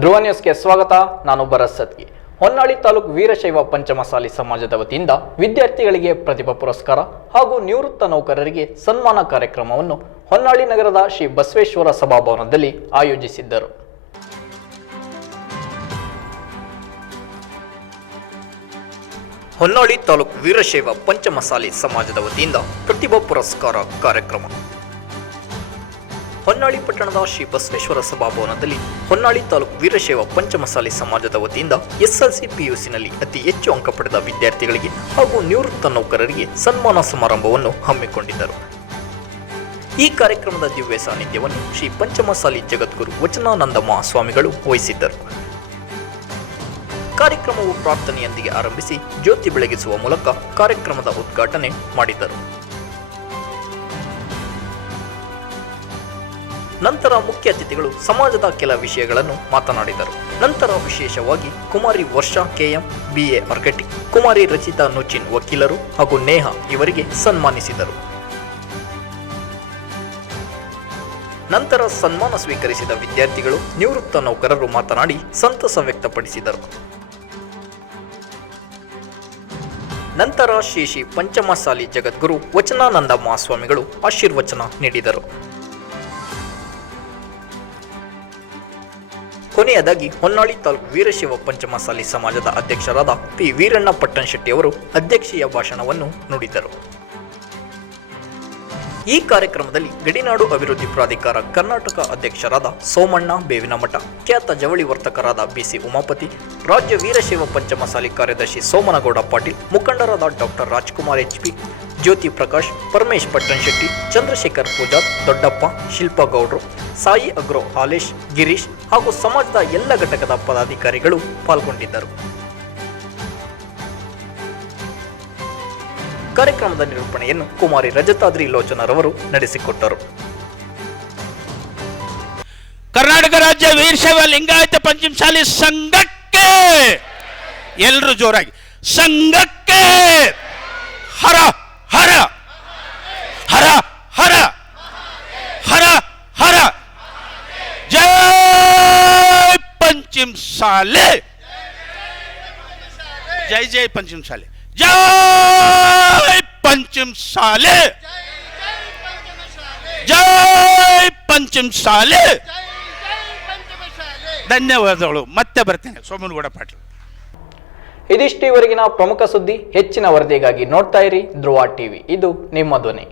ಧ್ರುವ ನ್ಯೂಸ್ಗೆ ಸ್ವಾಗತ. ನಾನು ಸತ್ಗಿ ಹೊನ್ನಾಳಿ ತಾಲೂಕು ವೀರಶೈವ ಪಂಚಮಸಾಲಿ ಸಮಾಜದ ವತಿಯಿಂದ ವಿದ್ಯಾರ್ಥಿಗಳಿಗೆ ಪ್ರತಿಭಾ ಪುರಸ್ಕಾರ ಹಾಗೂ ನಿವೃತ್ತ ನೌಕರರಿಗೆ ಸನ್ಮಾನ ಕಾರ್ಯಕ್ರಮವನ್ನು ಹೊನ್ನಾಳಿ ನಗರದ ಶ್ರೀ ಬಸವೇಶ್ವರ ಸಭಾಭವನದಲ್ಲಿ ಆಯೋಜಿಸಿದ್ದರು. ಹೊನ್ನಾಳಿ ತಾಲೂಕು ವೀರಶೈವ ಪಂಚಮಸಾಲಿ ಸಮಾಜದ ವತಿಯಿಂದ ಪ್ರತಿಭಾ ಪುರಸ್ಕಾರ ಕಾರ್ಯಕ್ರಮ ಹೊನ್ನಾಳಿ ಪಟ್ಟಣದ ಶ್ರೀ ಬಸವೇಶ್ವರ ಸಭಾಭವನದಲ್ಲಿ ಹೊನ್ನಾಳಿ ತಾಲೂಕು ವೀರಶೈವ ಪಂಚಮಸಾಲಿ ಸಮಾಜದ ವತಿಯಿಂದ ಎಸ್ಎಲ್ಸಿ ಪಿಯುಸಿನಲ್ಲಿ ಅತಿ ಹೆಚ್ಚು ಅಂಕ ಪಡೆದ ವಿದ್ಯಾರ್ಥಿಗಳಿಗೆ ಹಾಗೂ ನಿವೃತ್ತ ನೌಕರರಿಗೆ ಸನ್ಮಾನ ಸಮಾರಂಭವನ್ನು ಹಮ್ಮಿಕೊಂಡಿದ್ದರು. ಈ ಕಾರ್ಯಕ್ರಮದ ದಿವ್ಯ ಸಾನ್ನಿಧ್ಯವನ್ನು ಶ್ರೀ ಪಂಚಮಸಾಲಿ ಜಗದ್ಗುರು ವಚನಾನಂದ ಮಹಾಸ್ವಾಮಿಗಳು ವಹಿಸಿದ್ದರು. ಕಾರ್ಯಕ್ರಮವು ಪ್ರಾರ್ಥನೆಯೊಂದಿಗೆ ಆರಂಭಿಸಿ ಜ್ಯೋತಿ ಬೆಳಗಿಸುವ ಮೂಲಕ ಕಾರ್ಯಕ್ರಮದ ಉದ್ಘಾಟನೆ ಮಾಡಿದರು. ನಂತರ ಮುಖ್ಯ ಅತಿಥಿಗಳು ಸಮಾಜದ ಕೆಲ ವಿಷಯಗಳನ್ನು ಮಾತನಾಡಿದರು. ನಂತರ ವಿಶೇಷವಾಗಿ Kumari Varsha KM BA marketing, Kumari Rachita Nuchin ವಕೀಲರು ಹಾಗೂ ನೇಹಾ ಇವರಿಗೆ ಸನ್ಮಾನಿಸಿದರು. ನಂತರ ಸನ್ಮಾನ ಸ್ವೀಕರಿಸಿದ ವಿದ್ಯಾರ್ಥಿಗಳು ನಿವೃತ್ತ ನೌಕರರು ಮಾತನಾಡಿ ಸಂತಸ ವ್ಯಕ್ತಪಡಿಸಿದರು. ನಂತರ ಶ್ರೀ ಶ್ರೀ ಪಂಚಮಸಾಲಿ ಜಗದ್ಗುರು ವಚನಾನಂದ ಮಹಾಸ್ವಾಮಿಗಳು ಆಶೀರ್ವಚನ ನೀಡಿದರು. ಕೊನೆಯದಾಗಿ, ಹೊನ್ನಾಳಿ ತಾಲೂಕು ವೀರಶೈವ ಪಂಚಮಸಾಲಿ ಸಮಾಜದ ಅಧ್ಯಕ್ಷರಾದ ಪಿ. ವೀರಣ್ಣ ಪಟ್ಟಣಶೆಟ್ಟಿ ಅವರು ಅಧ್ಯಕ್ಷೀಯ ಭಾಷಣವನ್ನು ನುಡಿದರು. ಈ ಕಾರ್ಯಕ್ರಮದಲ್ಲಿ ಗಡಿನಾಡು ಅಭಿವೃದ್ಧಿ ಪ್ರಾಧಿಕಾರ ಕರ್ನಾಟಕ ಅಧ್ಯಕ್ಷರಾದ ಸೋಮಣ್ಣ ಬೇವಿನಮಠ, ಖ್ಯಾತ ಜವಳಿ ವರ್ತಕರಾದ ಬಿಸಿ ಉಮಾಪತಿ, ರಾಜ್ಯ ವೀರಶೈವ ಪಂಚಮಸಾಲಿ ಕಾರ್ಯದರ್ಶಿ ಸೋಮನಗೌಡ ಪಾಟೀಲ್, ಮುಖಂಡರಾದ ಡಾಕ್ಟರ್ ರಾಜ್ಕುಮಾರ್ ಎಚ್ಪಿ ಜ್ಯೋತಿ ಪ್ರಕಾಶ್ ಪರಮೇಶ್ ಪಟ್ಟಣಶೆಟ್ಟಿ ಚಂದ್ರಶೇಖರ್ ಪೂಜಾರ್, ದೊಡ್ಡಪ್ಪ ಶಿಲ್ಪಾ ಗೌಡ್ರು ಸಾಯಿ ಅಗ್ರೋ, ಹಾಲೇಶ್, ಗಿರೀಶ್ ಹಾಗೂ ಸಮಾಜದ ಎಲ್ಲ ಘಟಕದ ಪದಾಧಿಕಾರಿಗಳು ಪಾಲ್ಗೊಂಡಿದ್ದರು. ಕಾರ್ಯಕ್ರಮದ ನಿರೂಪಣೆಯನ್ನು ಕುಮಾರಿ ರಜತಾದ್ರಿ ಲೋಚನರವರು ನಡೆಸಿಕೊಟ್ಟರು. ಕರ್ನಾಟಕ ರಾಜ್ಯ ವೀರಶೈವ ಲಿಂಗಾಯತ ಪಂಚಮಸಾಲಿ ಸಂಘಕ್ಕೆ ಎಲ್ಲರೂ ಜೋರಾಗಿ ಸಂಘಕ್ಕೆ ಸಾಲೆ ಜೈ ಜೈ ಪಂಚಮ ಸಾಲೆ ಜೈ ಪಂಚಮ ಸಾಲೆ ಜೈ ಪಂಚಮ ಸಾಲೆ ಧನ್ಯವಾದಗಳು. ಮತ್ತೆ ಬರ್ತೇನೆ ಸೋಮನಗೌಡ ಪಾಟೀಲ್. ಇದಿಷ್ಟು ಇವರೆಗಿನ ಪ್ರಮುಖ ಸುದ್ದಿ ಹೆಚ್ಚಿನ ವರದಿಗಾಗಿ ನೋಡ್ತಾ ಇರಿ ಧ್ರುವ ಟಿವಿ. ಇದು ನಿಮ್ಮ ಧ್ವನಿ.